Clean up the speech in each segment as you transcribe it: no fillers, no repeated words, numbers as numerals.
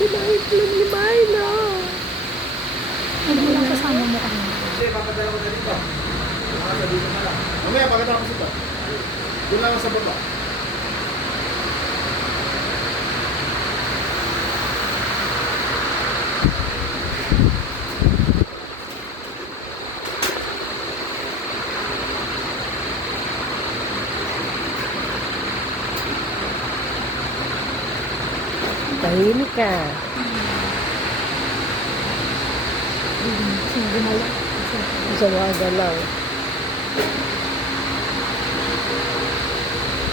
sila itlog ni Milo. Ano lang kasama mo kami? Hindi, papadala ko na dito. Dito na lang. Mamaya, pagkatapos ito. Doon lang sa baba. Tahimik ka. Sino gumala? Sawaga lang.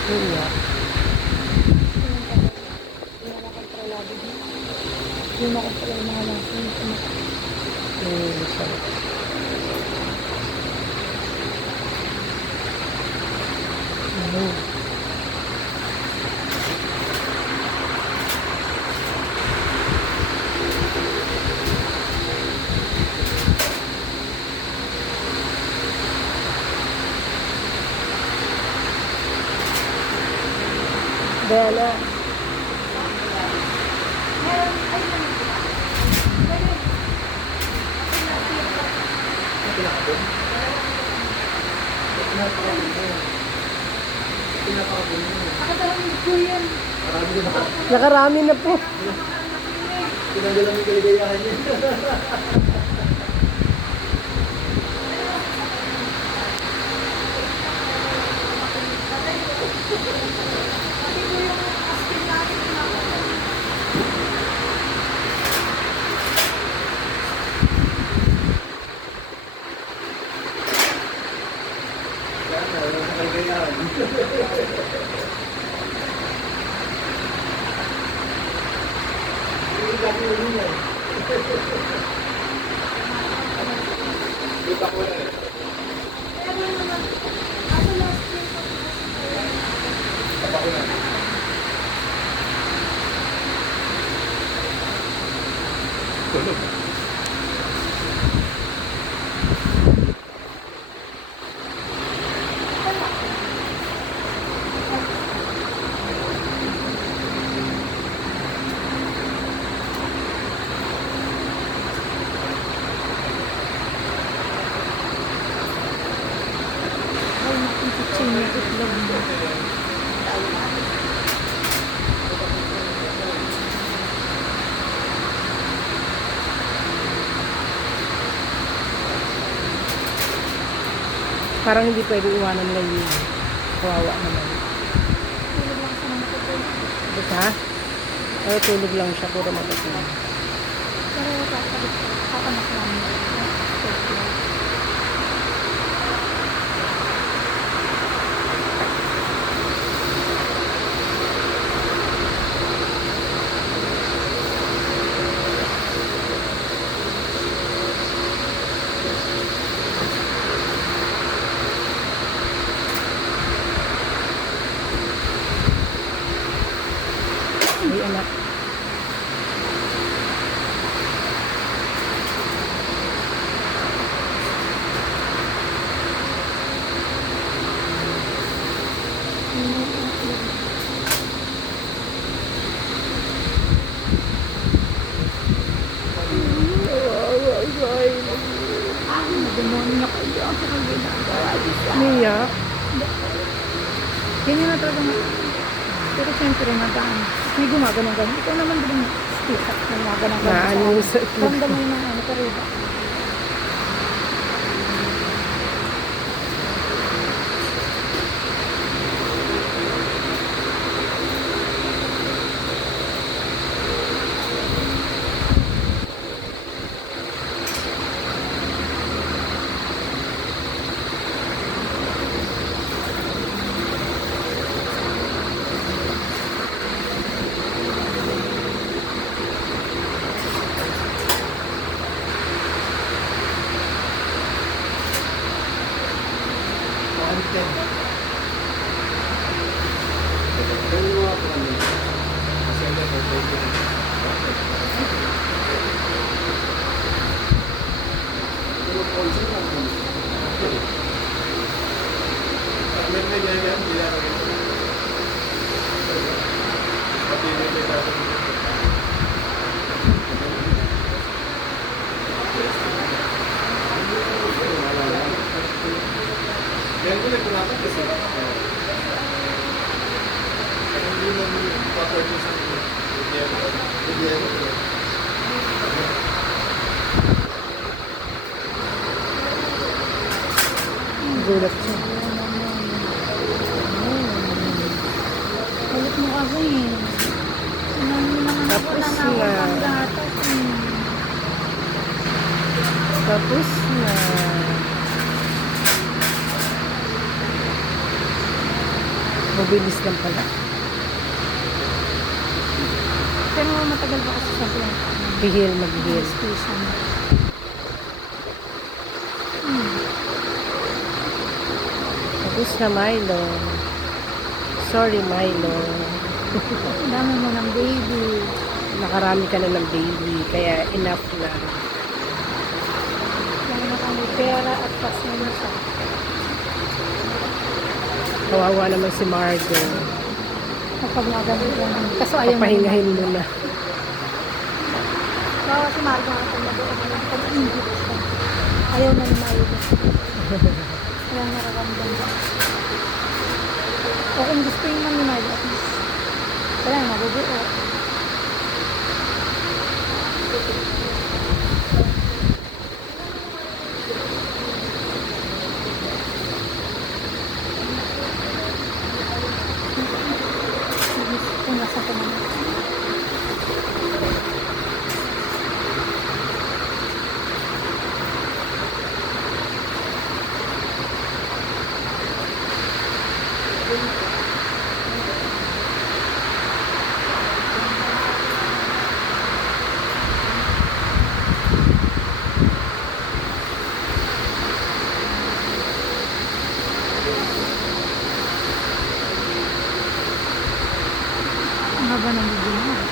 Iya. Yung makontrol yung mga lasin. Isa. Bella. Nakarami na po. Pinanggalang yung kaligayahan niya. Parang hindi pwede iwanan lang yun. Kawawa naman. Tulog lang sa mga tutulog. Ha? Pero tulog lang siya, puro matutulog. Pero kakanak namin. Ay, anak. Demonyo kayo. Ang sakang ginagawa. Mia? Ganyan na talaga. Pero siyempre nagaan. May gumagano'n-ganon. Ikaw naman din ang stick up na gumagano'n-ganon. Naano yung sa itlog. Ramdam mo yung mga ano, pero iba. Gulat siya. Kulit mo kasi eh. Sinami naman ako Tapos na ako na. pang gatas eh. Tapos na. Mabilis lang pala. Pero matagal pa kasi sa buwan. Bihil, magbihil. Station. Tapos na Milo. Sorry Milo. Ang dami mo ng baby. Nakarami ka na ng baby. Kaya enough na. Kaya na kami pera at pasensya. Kawawa naman si Margo. Kapag magalit naman. Kaso ayaw mo Papahingahin mo na. Kawawa si Margo nga pag nag-uumay. Pag-ingit siya. Ayaw na ni Margo. Kaya nararamdaman. O kung gusto yung ni Margo at least. Kaya mabubuo. Kung nasa ko naman. Ang haba ng bibig mo.